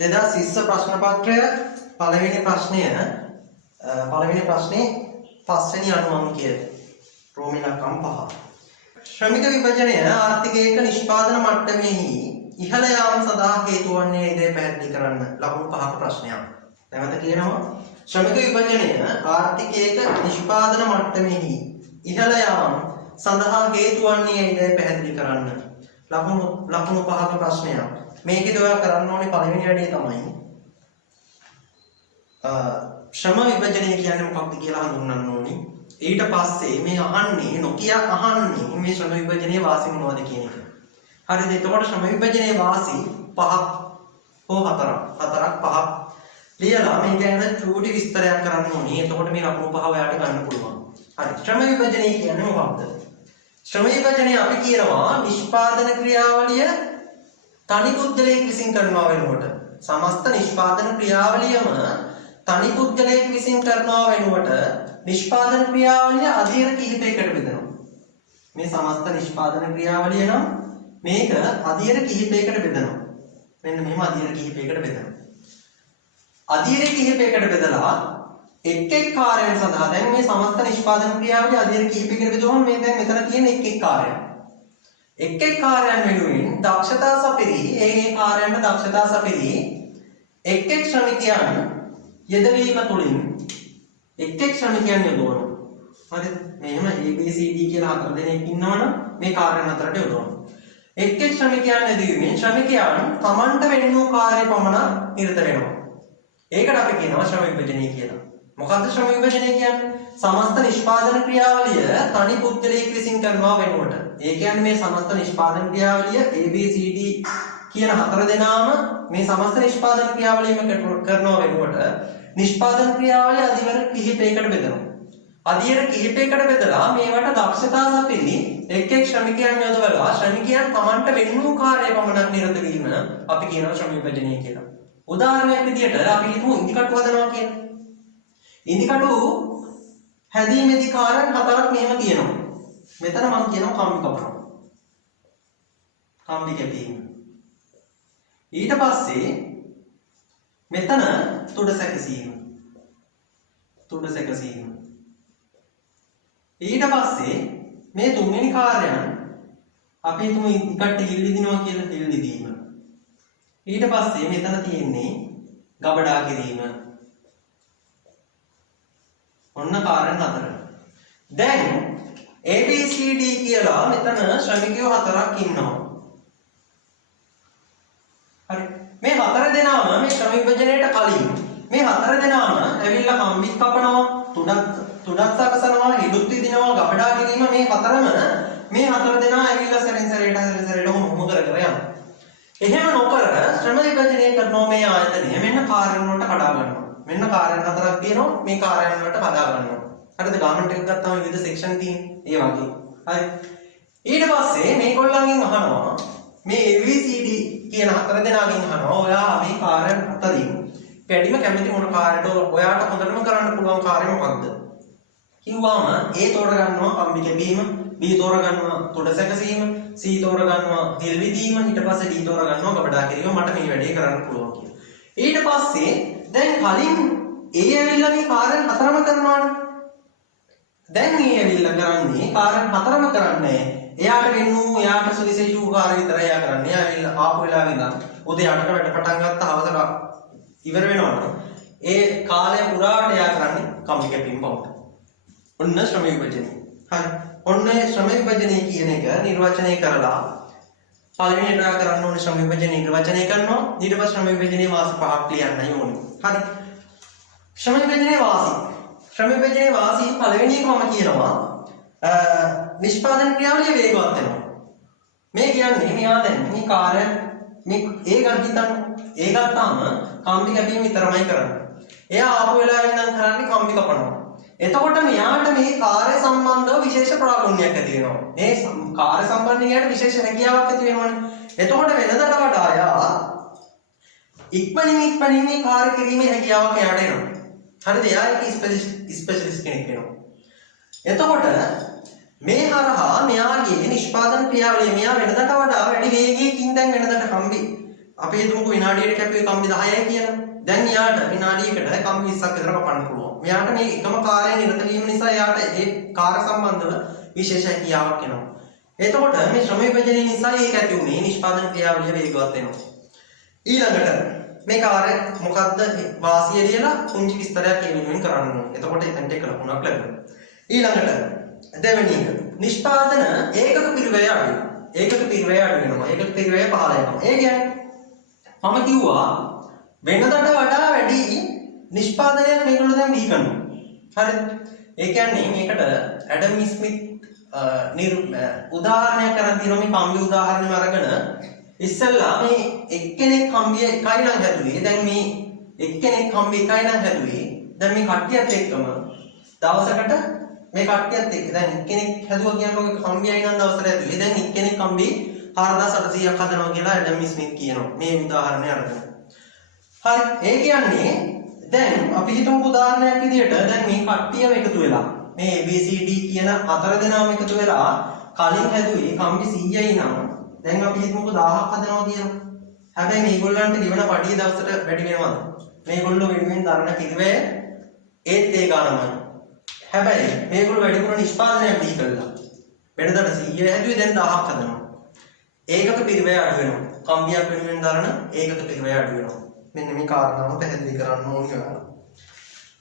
2020 ප්‍රශ්න පත්‍රය පළවෙනි ප්‍රශ්නේ පස්වෙනි අනුඅංකය රෝමී ලකම් 5. ශ්‍රමික විභජනය ආර්ථිකයක නිෂ්පාදන මට්ටමෙහි ඉහළ යාම සඳහා හේතු වන්නේ ඉදේ පැහැදිලි කරන්න. ලකුණු 5ක ප්‍රශ්නයක්. නැවත කියනවා ශ්‍රමික විභජනය ආර්ථිකයක නිෂ්පාදන මට්ටමෙහි ඉහළ යාම සඳහා හේතු වන්නේ ඉදේ පැහැදිලි කරන්න. ලකුණු 5ක ප්‍රශ්නයක්. මේකේ ඔයා කරන්න ඕනේ පළවෙනි වැඩේ තමයි ශ්‍රම විභජනය කියන්නේ මොකක්ද කියලා හඳුන්වන්න ඕනේ. ඊට පස්සේ මේ අහන්නේ නොකිය අහන්නේ මේ ශ්‍රම විභජනයේ වාසි මොනවද කියන එක. හරිද? එතකොට ශ්‍රම විභජනයේ වාසි 5ක් හෝ 4ක් ලියලා මේ ගැන චූටි විස්තරයක් කරන්න ඕනේ. එතකොට මේ ලකුණු 5 ඔයාලට ගන්න පුළුවන්. හරි. ශ්‍රම විභජනය කියන්නේ මොකක්ද? ශ්‍රම විභජනය අපි කියනවා නිෂ්පාදන ක්‍රියාවලිය තනි පුද්ගලයෙක් විසින් කරනවා වෙනුවට සමස්ත නිෂ්පාදන ක්‍රියාවලියම තනි පුද්ගලයෙක් විසින් කරනවා වෙනුවට නිෂ්පාදන ක්‍රියාවලිය අධීර කිහිපයකට බෙදනවා. මේ සමස්ත නිෂ්පාදන ක්‍රියාවලිය නම් මේක අධීර කිහිපයකට බෙදනවා. මෙන්න මෙහෙම අධීර කිහිපයකට බෙදනවා. අධීර කිහිපයකට බෙදලා එක් කාර්යයන් සඳහා දැන් මේ සමස්ත නිෂ්පාදන ක්‍රියාවලිය අධීර කිහිපයකට බෙදුවම මේ දැන් මෙතන තියෙන එක් කාර්යයක්. එක් කාර්යයන් වෙනුවෙන් දක්ෂතා සපිරි ඒ කාර්යයන්ට දක්ෂතා සපිරි එක් ශ්‍රමිකයන් යෙදවීම තුළින් එක් ශ්‍රමිකයන් යොදවනවා. හරිද? මෙහෙම ABCD කියලා 4 දෙනෙක් ඉන්නවනම් මේ කාර්යයන් අතරට යොදවනවා. එක් ශ්‍රමිකයන් යෙදවීමෙන් ශ්‍රමිකයන් තමන්ට වෙන වූ කාර්ය පමණ නිරත වෙනවා. ඒකට අපි කියනවා ශ්‍රම විභජනය කියලා. මොකද්ද ශ්‍රම විභජනය කියන්නේ? සමස්ත නිෂ්පාදන ක්‍රියාවලිය තනි පුද්ගලයෙක් විසින් කරනවා වෙනුවට. ඒ කියන්නේ මේ සමස්ත නිෂ්පාදන ක්‍රියාවලිය ABCD කියන 4 දෙනාම මේ සමස්ත නිෂ්පාදන ක්‍රියාවලියම කරනවා වෙනුවට නිෂ්පාදන ක්‍රියාවලිය අධිවර කිහිපයකට බෙදනවා. අධිවර කිහිපයකට බෙදලා මේවට දක්ෂතා සපිරි එක් ශ්‍රමිකයන් යොදවලා ශ්‍රමිකයන් තමන්ට වෙන වූ කාර්යය පමණක් නිරත වීම අපි කියනවා ශ්‍රම විභජනය කියලා. උදාහරණයක් විදිහට අපි හිතමු ඉන්දිකටු හදනවා කියලා. ඉන්දිකටු හැදීමේදී කාර්යයන් 4ක් මෙහෙම තියෙනවා. මෙතන මම කියනවා කම්බි කපනවා. කම්බි කැපීම. ඊට පස්සේ මෙතන තුඩ සැකසීම. ඊට පස්සේ මේ තුන්වෙනි කාර්යයන් අපි හිතමු ඉකට ඉල්ලි දිනවා කියලා ඉල්ලි දීම. ඊට පස්සේ මෙතන තියෙන්නේ ගබඩා කිරීම. ඔන්න කාර්යයන් 4. දැන් ABCD කියලා මෙතන ශ්‍රමිකයෝ 4ක් ඉන්නවා. හරි. මේ 4 දෙනාම මේ ශ්‍රම විභජනයට කලින් මේ 4 දෙනාම ඇවිල්ලා කම්බිත් කපනවා, තුඩක් සකසනවා, හිඩුත් විදිනවා, ගබඩා කිරීම මේ 4ම මේ 4 දෙනා ඇවිල්ලා සැරෙන් සැරේට මොහොම කර යනවා. එහෙම නොකර ශ්‍රම විභජනය කරනවා මේ ආයතනය මෙන්න කාර්යයන් වලට කඩා ගන්නවා. මෙන්න කාර්යයන් 4ක් තියෙනවා මේ කාර්යයන් වලට කඩා ගන්නවා. හරිද? ගාමන්ට් එකක් ගත්තාම විවිධ සෙක්ෂන් තියෙන්නේ. ඒ වගේ. හරි. ඊට පස්සේ මේගොල්ලන්ගෙන් අහනවා මේ ABCD කියන 4 දෙනාගෙන් අහනවා ඔයා මේ කාර්යයන් අතරින් වැඩිම කැමති මොන කාර්යයටද ඔයාට හොඳටම කරන්න පුළුවන් කාර්යය මොකක්ද? කිව්වම A තෝරගන්නවා කම්බි කැපීම, B තෝරගන්නවා තුඩ සැකසීම, C තෝරගන්නවා හිල් විදීම, ඊට පස්සේ D තෝරගන්නවා ගබඩා කිරීම. මට මේ වැඩේ කරන්න පුළුවන් කියලා. ඊට පස්සේ දැන් කලින් A ඇවිල්ලා මේ කාර්යයන් 4ම කරනවානේ. දැන් මේ ඇවිල්ලා කරන්නේ කාර්යයන් 4ම කරන්නේ. එයාට වෙන්නු එයාට සුවිශේෂ වූ කාර්ය විතරයි එයා කරන්නේ. එයා ඇවිල්ලා ආපු වෙලාවෙ ඉඳන් උදේ 8ට වැඩ පටන් ගත්තා හවසට ඉවර වෙනවනේ. ඒ කාලය පුරාවට එයා කරන්නේ කම්බි කැපීම පමණයි. ඔන්න ශ්‍රම විභජනය. හරි. ඔන්න ශ්‍රම විභජනය කියන එක නිර්වචනය කරලා පළවෙනිට කරන්න ඕනේ ශ්‍රම විභජනය නිර්වචනය කරනවා. ඊට පස්සේ ශ්‍රම විභජනයේ වාසි 5ක් ලියන්නයි ඕනේ. හරි. ශ්‍රම විභජනයේ වාසි. ශ්‍රම විභජනයේ වාසි පළවෙනි එකම කියනවා නිෂ්පාදන ක්‍රියාවලිය වේගවත් වෙනවා. මේ කියන්නේ මෙයා දැන් මේ කාර්ය මේ ඒ ගන්න ඒ ගත්තාම කම්බි කැපීම විතරමයි කරන්නේ. එයා ආපු වෙලාවෙන් නම් කරන්නේ කම්බි කපනවා. එතකොට මෙයාට මේ කාර්ය සම්බන්ධව විශේෂ ප්‍රාගුණ්‍යයක් ඇති වෙනවා. මේ කාර්ය සම්බන්ධයෙන් විශේෂ හැකියාවක් ඇති වෙනවනේ. එතකොට වෙනදට වඩා එයා ඉක්මනින් මේ කාර්ය කිරීමේ හැකියාවක් එයාට එනවා. හරිද? එයා එක ස්පෙෂලිස්ට් කෙනෙක් වෙනවා. එතකොට මේ හරහා මෙයාගේ නිෂ්පාදන ක්‍රියාවලිය මෙයා වෙනදට වඩා වැඩි වේගයකින් දැන් වෙනදට කම්බි අපි හිතමුකෝ විනාඩියට කැපුවේ කම්බි 10යි කියලා. දැන් යාට විනාඩියකට කම්බි 20ක් විතර කපන්න පුළුවන්. මෙයාට මේ එකම කාර්යය නිරත වීම නිසා යාට ඒ කාර්ය සම්බන්ධව විශේෂ හැකියාවක් එනවා. එතකොට මේ ශ්‍රම විභජනය නිසා ඒක ඇති වුණේ නිෂ්පාදන ක්‍රියාවලිය වේගවත් වෙනවා. ඊළඟට මේ කාර්ය මොකද්ද වාසිය කියලා පුංචි විස්තරයක් කියවීමෙන් කරන්න ඕනේ. එතකොට එතනට එක ලකුණක් ලැබෙනවා. ඊළඟට දෙවෙනි එක නිෂ්පාදන ඒකක පිරිවැය අඩු වෙනවා. ඒකක පිරිවැය අඩු වෙනවා. ඒකක පිරිවැය පහළ වෙනවා. ඒ කියන්නේ මම කිව්වා වෙනදට වඩා වැඩි නිෂ්පාදනයක් මේගොල්ලෝ දැන් දී කරනවා. හරිද? ඒ කියන්නේ මේකට ඇඩම් ස්මිත් උදාහරණයක් කරන් තියෙනවා. මේ කම්බි උදාහරණෙම අරගෙන ඉස්සෙල්ලා මේ එක්කෙනෙක් කම්බිය එකයි නම් හැදුවේ. දැන් මේ එක්කෙනෙක් කම්බිය එකයි නම් හැදුවේ. දැන් මේ කට්ටියත් එක්කම දවසකට මේ කට්ටියත් එක්ක දැන් එක්කෙනෙක් හැදුවා කියනකොට කම්බියයි නම් දවසට හැදුවේ. දැන් එක්කෙනෙක් කම්බි 4800ක් හදනවා කියලා ඇඩම් ස්මිත් කියනවා. මේ උදාහරණය අරගෙන. හරි. ඒ කියන්නේ දැන් අපි හිතමු උදාහරණයක් විදිහට දැන් මේ කට්ටියම එකතු වෙලා මේ ABCD කියන හතර දෙනාම එකතු වෙලා කලින් හැදුවේ කම්බි 100යි නම් දැන් අපි හිතමුකෝ 1000ක් හදනවා කියනවා. හැබැයි මේගොල්ලන්ට ගෙවන පඩිය දවසට වැඩි වෙනවද? මේගොල්ලෝ වෙනුවෙන් දරන කිරිවැය ඒත් ඒ ගානමයි. හැබැයි මේගොල්ලෝ වැඩිපුර නිෂ්පාදනයක් දී කළා. වෙනදට 100 හැදුවේ දැන් 1000ක් හදනවා. ඒකක පිරිවැය අඩු වෙනවා. කම්බියක් වෙනුවෙන් දරන ඒකක පිරිවැය අඩු වෙනවා. මෙන්න මේ කාරණාව පැහැදිලි කරන්න ඕනේ වෙනවා.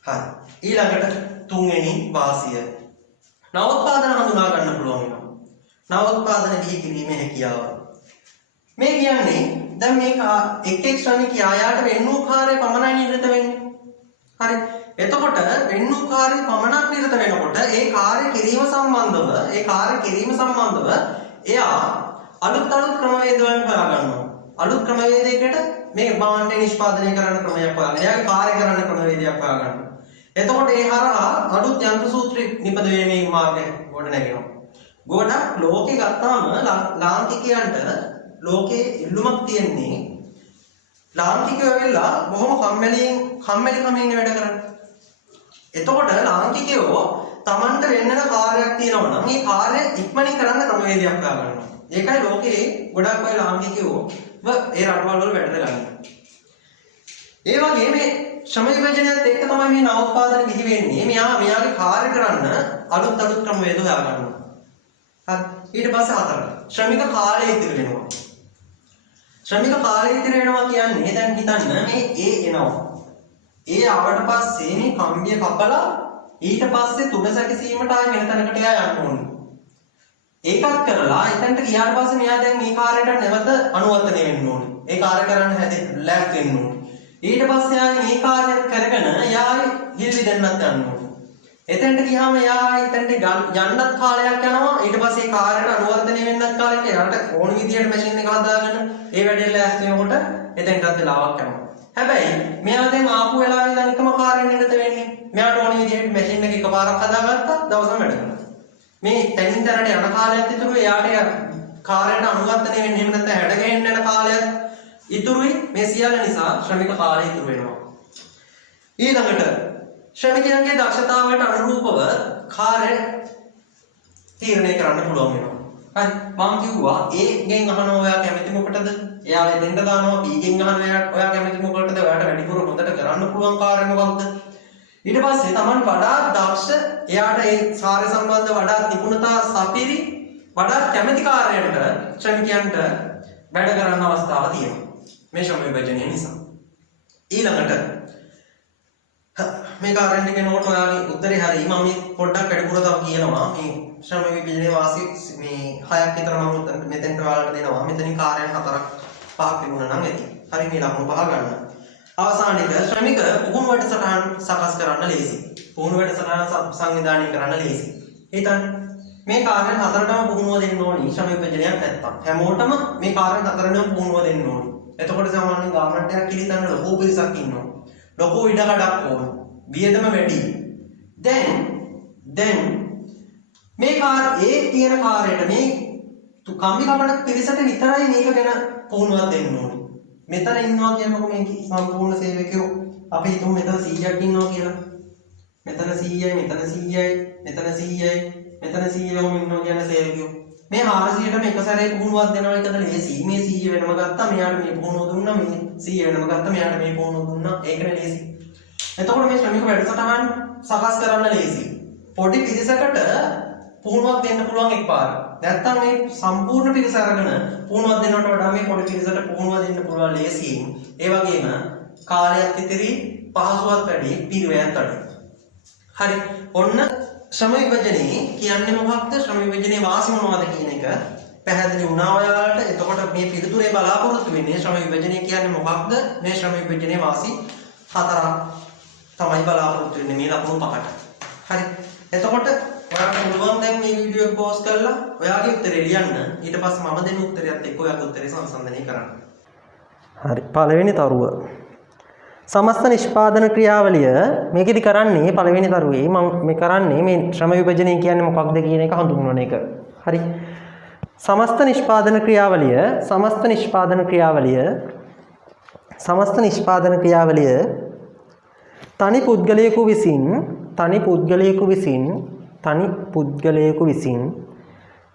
හරි. ඊළඟට තුන්වෙනි වාසිය. නවෝත්පාදන හඳුනා ගන්න පුළුවන් වෙනවා. නවෝත්පාදන දී කිරීමේ හැකියාව. මේ කියන්නේ දැන් මේක එක් ශ්‍රමිකයා යාට වෙන්නු කාර්යය පමණයි නිරත වෙන්නේ. හරි. එතකොට වෙන්නු කාර්යය පමණක් නිරත වෙනකොට ඒ කාර්ය කිරීම සම්බන්ධව එයා අලුත් ක්‍රමවේද වලින් හොයා ගන්නවා. අලුත් ක්‍රමවේදයකට මේ භාණ්ඩ නිෂ්පාදනය කරන ක්‍රමයක් හොයාගෙන එයාගේ කාර්ය කරන ක්‍රමවේදයක් හොයාගන්නවා. එතකොට ඒ හරහා අලුත් යන්ත්‍ර සූත්‍ර නිපද වීමේ මාර්ගය ගොඩ නැගෙනවා. ගොඩක් ලෝකේ ගත්තාම ලාංකිකයන්ට ලෝකේ ඉල්ලුමක් තියෙන්නේ ලාංකිකයෝ වෙලා බොහොම කම්මැලිකමින් වැඩ කරන්නේ. එතකොට ලාංකිකයෝ Tamanට වෙන්න කාර්යයක් තියෙනවා නම් මේ කාර්යය ඉක්මනින් කරන්න ක්‍රමවේදයක් හොයාගන්නවා. ඒකයි ලෝකේ ගොඩක් අය ලාංකිකයෝ ඒ රටවල් වල වැඩට ගන්නේ. ඒ වගේ මේ ශ්‍රම විභජනයත් එක්ක තමයි මේ නවෝත්පාදන විහි වෙන්නේ. මෙයාගේ කාර්ය කරන්න අලුත් ක්‍රමවේද හොයා ගන්නවා. හරි. ඊට පස්සේ හතර. ශ්‍රමික කාලය ඉතිරි වෙනවා. ශ්‍රමික කාලය ඉතිරි වෙනවා කියන්නේ දැන් හිතන්න මේ එනවා. ආවට පස්සේ මේ කම්බිය කපලා ඊට පස්සේ තුඩ සැකසීමට ආයෙ වෙන තැනකට එයා යන්න ඕනේ. ඒකත් කරලා එතනට ගියාට පස්සේ මෙයා දැන් මේ කාර්යයට නැවත අනුවර්තනය වෙන්න ඕනේ. ඒ කාර්ය කරන්න ලෑස්ති වෙන්න ඕනේ. ඊට පස්සේ ආයෙ මේ කාර්යය කරගෙන එයා හිල්වි දෙන්නත් යන්න ඕනේ. එතනට ගියාම එයා එතනට යන්නත් කාලයක් යනවා. ඊට පස්සේ ඒ කාර්යයට අනුවර්තනය වෙන්නත් කාලයක්. එයාට ඕන විදියට මැෂින් එක හදාගෙන ඒ වැඩේ ලෑස්ති වෙනකොට එතනටත් වෙලාවක් යනවා. හැබැයි මෙයා දැන් ආපු වෙලාවේ ඉඳන් එකම කාර්යය නිරත වෙන්නේ. මෙයාට ඕන විදියට මැෂින් එක එකපාරක් හදාගත්තා දවසම වැඩ කරනවා. මේ තැනින් තැනට යන කාලයක් ඉතුරු එයාට කාර්යයට අනුවර්තනය වෙන්න එහෙම නැත්නම් හැඩ ගැහෙන්න යන කාලයක් ඉතුරුයි. මේ සියල්ල නිසා ශ්‍රමික කාලය ඉතුරු වෙනවා. ඊළඟට ශ්‍රමිකයන්ගේ දක්ෂතාවයට අනුරූපව කාර්ය තීරණය කරන්න පුළුවන් වෙනවා. හරි. මම කිව්වා A ගෙන් අහනවා ඔයා කැමති මොකටද? එයා දෙන්න දානවා B ගෙන් අහනවා ඔයා කැමති මොකටද? ඔයාට වැඩිපුර හොඳට කරන්න පුළුවන් කාර්ය මොකක්ද? ඊට පස්සේ Taman වඩා දක්ෂ එයාට ඒ කාර්ය සම්බන්ධ වඩා නිපුණතා සපිරි වඩා කැමති කාර්යයකට ශ්‍රමිකයන්ට වැඩ කරන්න අවස්ථාව තියෙනවා. මේ ශ්‍රම විභජනය නිසා. ඊළඟට මේ කාර්යයන්ට කෙනෙකුට ඔයාගේ උත්තරේ හරි මම පොඩ්ඩක් වැඩිපුර තව කියනවා. මේ ශ්‍රම විභජනයේ වාසි මේ 6ක් විතර මම මෙතෙන්ට ඔයාලට දෙනවා. මෙතනින් කාර්යයන් 4ක් 5ක් තිබුණා නම් ඇති. හරි මේ ලකුණු පහ ගන්න. අවසානයේද ශ්‍රමික පුහුණු වැඩසටහන් සකස් කරන්න ලේසි. පුහුණු වැඩසටහන් සංවිධානය කරන්න ලේසි. හිතන්න මේ කාර්යයන් 4ටම පුහුණුව දෙන්න ඕනි ශ්‍රම විභජනයක් නැත්තම්. හැමෝටම මේ කාර්යයන් 4ටම පුහුණුව දෙන්න ඕනි. එතකොට සාමාන්‍යයෙන් ගාමන්ට් එකක් කිලිතන්න ලොකු පිරිසක් ඉන්නවා. ලොකු ඉඩකඩක් ඕන. වියදම වැඩි. දැන් මේ ඒ කියන කාර්යයට මේ කම්බි කපන පිරිසට විතරයි මේක ගැන පුහුණුවක් දෙන්න ඕනේ. මෙතන ඉන්නවා කියනකොට මේ සම්පූර්ණ සේවකයෝ අපි හිතමු මෙතන 100ක් ඉන්නවා කියලා. මෙතන 100යි මෙතන 100යි මෙතන 100යි මෙතන 100ම ඉන්නවා කියන සේවකයෝ. මේ 400ට මේක සැරේ පුහුණුවක් දෙනවා එකද ලේසි. මේ 100 වෙනම ගත්තා මෙයාට මේ පුහුණුව දුන්නා, මේ 100 වෙනම ගත්තා මෙයාට මේ පුහුණුව දුන්නා. ඒකනේ ලේසි. එතකොට මේ ශ්‍රමික වැඩසටහන් සකස් කරන්න ලේසි. පොඩි පිරිසකට පුහුණුවක් දෙන්න පුළුවන් එකපාර. නැත්තම් මේ සම්පූර්ණ පිරිස අරගෙන පුහුණුවක් දෙනවට වඩා මේ පොඩි පිරිසට පුහුණුවක් දෙන්න පුළුවන් ලේසියෙන්. ඒ වගේම කාලයක් ඉතිරි පහසුවක් වැඩි, පිරිවැයක් වැඩි. හරි. ඔන්න ශ්‍රම විභජනයේ කියන්නේ මොකක්ද? ශ්‍රම විභජනයේ වාසි මොනවද කියන එක පැහැදිලි වුණා ඔයාලට. එතකොට මේ පිළිතුරේ බලාපොරොත්තු වෙන්නේ ශ්‍රම විභජනය කියන්නේ මොකක්ද? මේ ශ්‍රම විභජනයේ වාසි 4ක් තමයි බලාපොරොත්තු වෙන්නේ මේ ලකුණු 5ට. හරි. එතකොට ඔයාලට පුළුවන් දැන් මේ වීඩියෝ එක පෝස් කරලා ඔයාගේ උත්තරේ ලියන්න. ඊට පස්සේ මම දෙන උත්තරයත් එක්ක ඔයාගේ උත්තරේ සංසන්දනය කරන්න. හරි. පළවෙනි තරුව. සමස්ත නිෂ්පාදන ක්‍රියාවලිය මේකෙදි කරන්නේ පළවෙනි තරුවේ මම මේ කරන්නේ මේ ශ්‍රම විභජනය කියන්නේ මොකක්ද කියන එක හඳුන්වන එක. හරි. සමස්ත නිෂ්පාදන ක්‍රියාවලිය තනි පුද්ගලයෙකු විසින්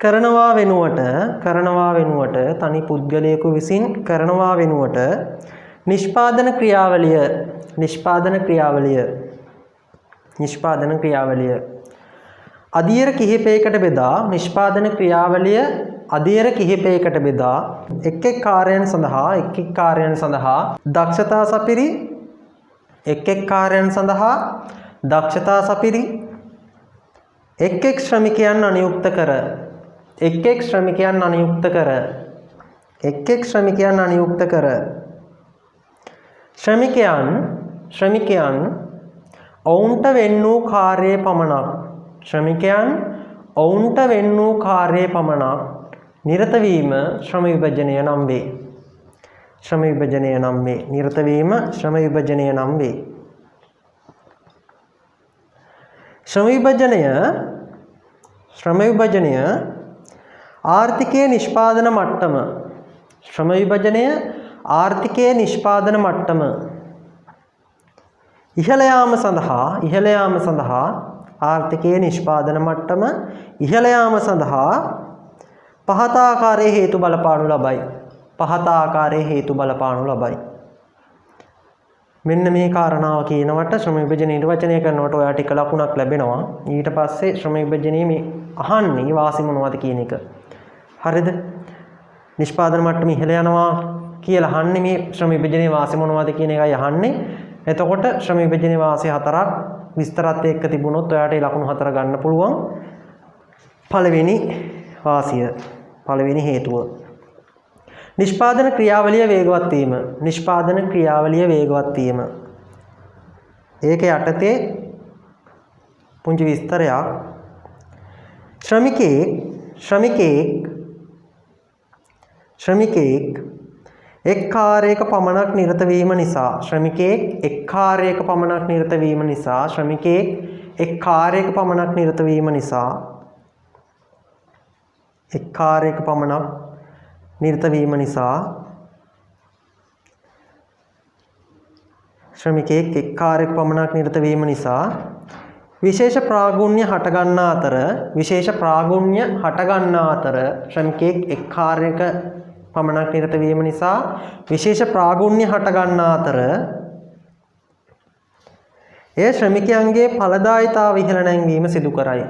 කරනවා වෙනුවට තනි පුද්ගලයෙකු විසින් කරනවා වෙනුවට නිෂ්පාදන ක්‍රියාවලිය අධීර කිහිපයකට බෙදා එක් එක් කාර්යයන් සඳහා දක්ෂතා සපිරි එක් එක් ශ්‍රමිකයන් අනියුක්ත කර ශ්‍රමිකයන් ඔවුන්ට වෙන් වූ කාර්යය පමණක් නිරත වීම ශ්‍රම විභජනය නම් වේ. ශ්‍රම විභජනය ආර්ථිකයේ නිෂ්පාදන මට්ටම ඉහළ යාම සඳහා පහත ආකාරයේ හේතු බලපානු ලබයි. මෙන්න මේ කාරණාව කියනවට ශ්‍රම විභජනයේ වචනය කරනකොට ඔයාට එක ලකුණක් ලැබෙනවා. ඊට පස්සේ ශ්‍රම විභජනයේ මේ අහන්නේ වාසි මොනවද කියන එක. හරිද? නිෂ්පාදන මට්ටම ඉහළ යනවා කියලා අහන්නේ මේ ශ්‍රම විභජනයේ වාසි මොනවද කියන එකයි අහන්නේ. එතකොට ශ්‍රම විභජනයේ වාසි 4ක් විස්තරات එක්ක තිබුණොත් ඔයාට ඒ ලකුණු 4 ගන්න පුළුවන්. පළවෙනි හේතුව නිෂ්පාදන ක්‍රියාවලිය වේගවත් වීම. ඒක යටතේ පුංචි විස්තරයක්. ශ්‍රමිකයෙක් එක් කාර්යයක පමණක් නිරත වීම නිසා විශේෂ ප්‍රාගුණ්‍ය හටගන්නා අතර ශ්‍රමිකයෙක් එක් කාර්යයක පමණක් නිරත වීම නිසා විශේෂ ප්‍රාගුණ්‍ය හටගන්නා අතර එය ශ්‍රමිකයන්ගේ ඵලදායීතාව ඉහළ නැංවීම සිදු කරයි.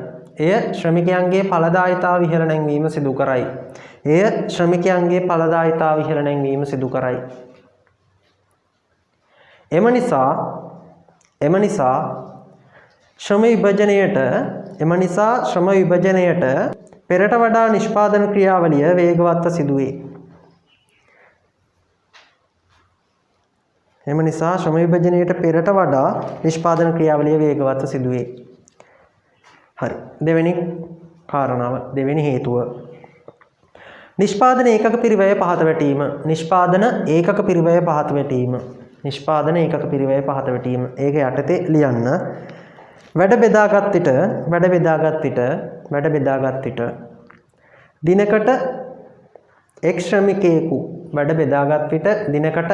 එම නිසා ශ්‍රම විභජනයට පෙරට වඩා නිෂ්පාදන ක්‍රියාවලිය වේගවත්ව සිදුවේ. හරි. දෙවෙනි කාරණාව, දෙවෙනි හේතුව. නිෂ්පාදන ඒකක පිරිවැය පහත වැටීම. ඒක යටතේ ලියන්න. වැඩ බෙදාගත් විට දිනකට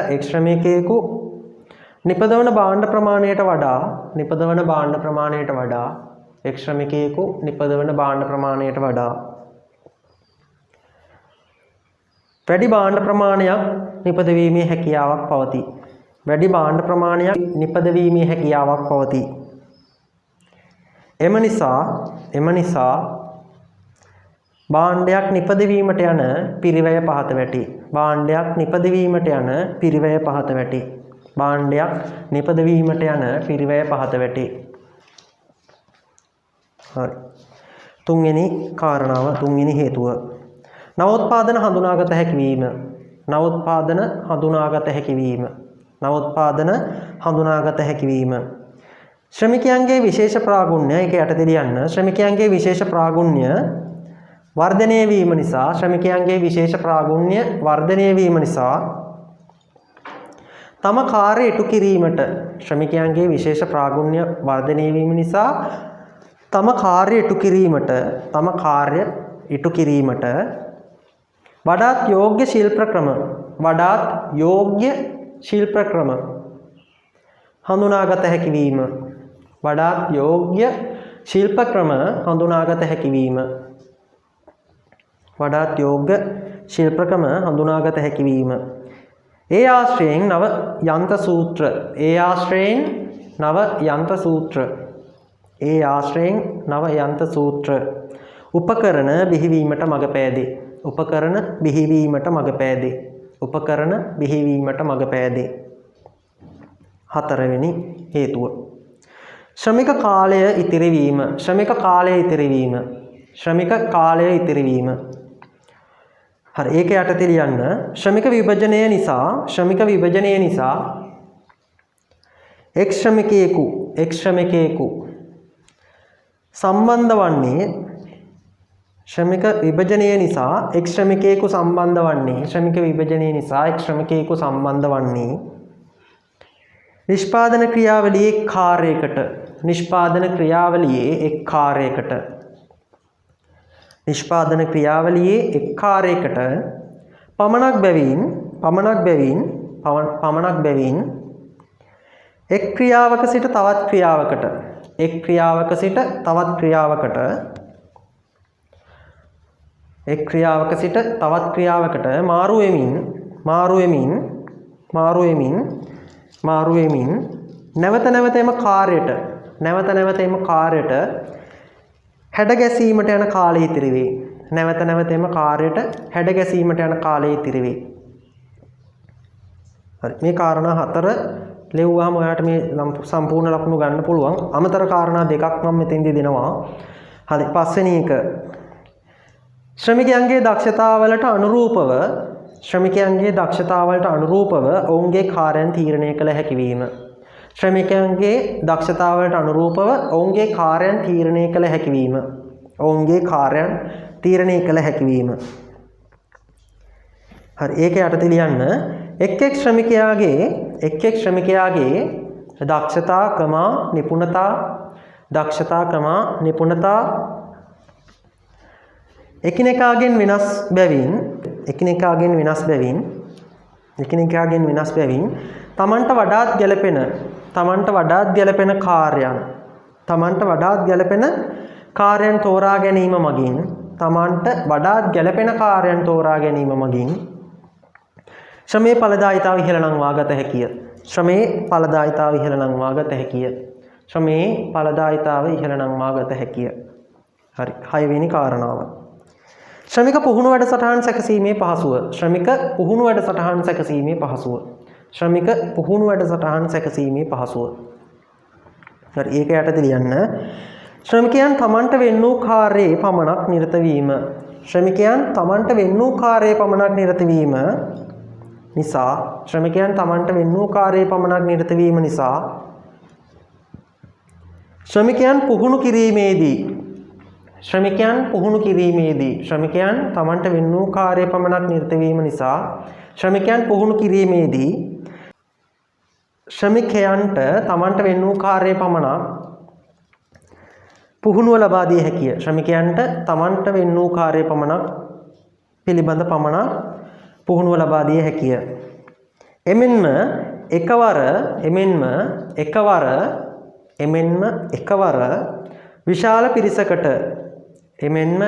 එක් ශ්‍රමිකයෙකු නිපදවන භාණ්ඩ ප්‍රමාණයට වඩා වැඩි භාණ්ඩ ප්‍රමාණයක් නිපදවීමේ හැකියාවක් පවතී. වැඩි භාණ්ඩ ප්‍රමාණයක් නිපදවීමේ හැකියාවක් පවතී. එම නිසා භාණ්ඩයක් නිපදවීමට යන පිරිවැය පහත වැටේ. භාණ්ඩයක් නිපදවීමට යන පිරිවැය පහත වැටේ. භාණ්ඩයක් නිපදවීමට යන පිරිවැය පහත වැටේ. හරි. තුන්වෙනි කාරණාව, තුන්වෙනි හේතුව. නවෝත්පාදන හඳුනාගත හැකි වීම. නවෝත්පාදන හඳුනාගත හැකි වීම. නවෝත්පාදන හඳුනාගත හැකි වීම. ශ්‍රමිකයන්ගේ විශේෂ ප්‍රාගුණ්‍ය, ඒක යටතේ ලියන්න. ශ්‍රමිකයන්ගේ විශේෂ ප්‍රාගුණ්‍ය වර්ධනය වීම නිසා, ශ්‍රමිකයන්ගේ විශේෂ ප්‍රාගුණ්‍ය වර්ධනය වීම නිසා තම කාර්ය ඉටු කිරීමට, ශ්‍රමිකයන්ගේ විශේෂ ප්‍රාගුණ්‍ය වර්ධනය වීම නිසා තම කාර්ය ඉටු කිරීමට වඩාත් යෝග්‍ය ශිල්ප ක්‍රම හඳුනාගත හැකි වීම. වඩාත් යෝග්‍ය ශිල්ප ක්‍රම හඳුනාගත හැකි වීම. වඩාත් යෝග්‍ය ශිල්ප ක්‍රම හඳුනාගත හැකි වීම. ඒ ආශ්‍රයෙන් නව යන්ත්‍ර සූත්‍ර උපකරණ බිහිවීමට මඟ පෑදේ. හතරවෙනි හේතුව. ශ්‍රමික කාලය ඉතිරිවීම. හරි, ඒක යටතේ ලියන්න. ශ්‍රමික විභජනය නිසා එක් ශ්‍රමිකයෙකු සම්බන්ධ වන්නේ නිෂ්පාදන ක්‍රියාවලියේ එක් කාර්යයකට පමණක් බැවින් එක් ක්‍රියාවක සිට තවත් ක්‍රියාවකට මාරු වෙමින් නැවත නැවත එම කාර්යයට හැඩ ගැසීමට යන කාලය ඉතිරි වේ. හරි, මේ කාරණා හතර ලෙව්වහම ඔයාලට මේ සම්පූර්ණ ලකුණු ගන්න පුළුවන්. අමතර කාරණා දෙකක් මම මෙතෙන්දී දෙනවා. හරි, පස්වෙනි එක ශ්‍රමිකයන්ගේ දක්ෂතාවලට අනුරූපව ඔවුන්ගේ කාර්යයන් තීරණය කළ හැකි වීම. හරි, ඒක යටතේ ලියන්න. එක් එක් ශ්‍රමිකයාගේ දක්ෂතා නිපුණතා එකිනෙකාගෙන් වෙනස් බැවින් තමන්ට වඩාත් ගැළපෙන කාර්යයන් තෝරා ගැනීම මගින් ශ්‍රමයේ ඵලදායීතාව ඉහළ නංවා ගත හැකිය. හරි, 6 වෙනි කාරණාව. ශ්‍රමික පුහුණු වැඩසටහන් සැකසීමේ පහසුව. හරි, ඒක යටතේ ලියන්න. ශ්‍රමිකයන් තමන්ට වෙන් වූ කාර්යයේ පමණක් නිරත වීම නිසා ශ්‍රමිකයන් පුහුණු කිරීමේදී ශ්‍රමිකයන්ට තමන්ට වෙන් වූ කාර්යය පමණක් පුහුණුව ලබා දිය හැකිය. පිළිබඳ පමණක් පුහුණුව ලබා දිය හැකිය. එමෙන්ම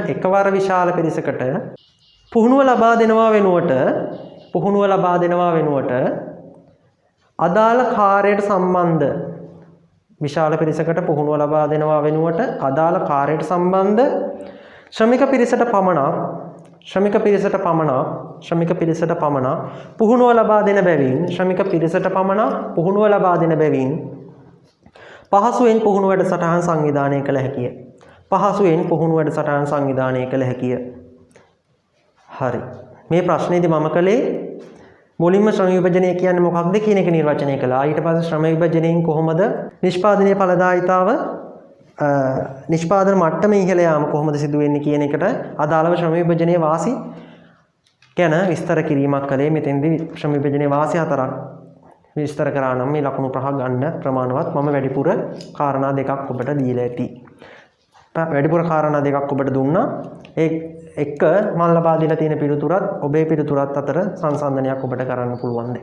එකවර විශාල පිරිසකට පුහුණුව ලබා දෙනවා වෙනුවට අදාළ කාර්යයට සම්බන්ධ විශාල පිරිසකට පුහුණුව ලබා දෙනවා වෙනුවට අදාළ කාර්යයට සම්බන්ධ ශ්‍රමික පිරිසට පමණක් පුහුණුව ලබා දෙන බැවින් පහසුවෙන් පුහුණු වැඩසටහන් සංවිධානය කළ හැකිය. හරි. මේ ප්‍රශ්නේදී මම කළේ මුලින්ම ශ්‍රම විභජනය කියන්නේ මොකක්ද කියන එක නිර්වචනය කළා. ඊට පස්සේ ශ්‍රම විභජනයෙන් කොහොමද නිෂ්පාදනයේ ඵලදායීතාව නිෂ්පාදන මට්ටමේ ඉහළ යාම කොහොමද සිදු වෙන්නේ කියන එකට අදාළව ශ්‍රම විභජනයේ වාසි ගැන විස්තර කිරීමක් කළේ. මෙතෙන්දී ශ්‍රම විභජනයේ වාසි 4ක් විස්තර කරා නම් මේ ලකුණු 5ක් ගන්න ප්‍රමාණවත්. මම වැඩිපුර කාරණා දෙකක් ඔබට දීලා ඇති. වැඩිපුර කාරණා දෙකක් ඔබට දුන්නා. ඒ එක්ක මම ලබා දීලා තියෙන පිළිතුරත් ඔබේ පිළිතුරත් අතර සංසන්දනයක් ඔබට කරන්න පුළුවන්.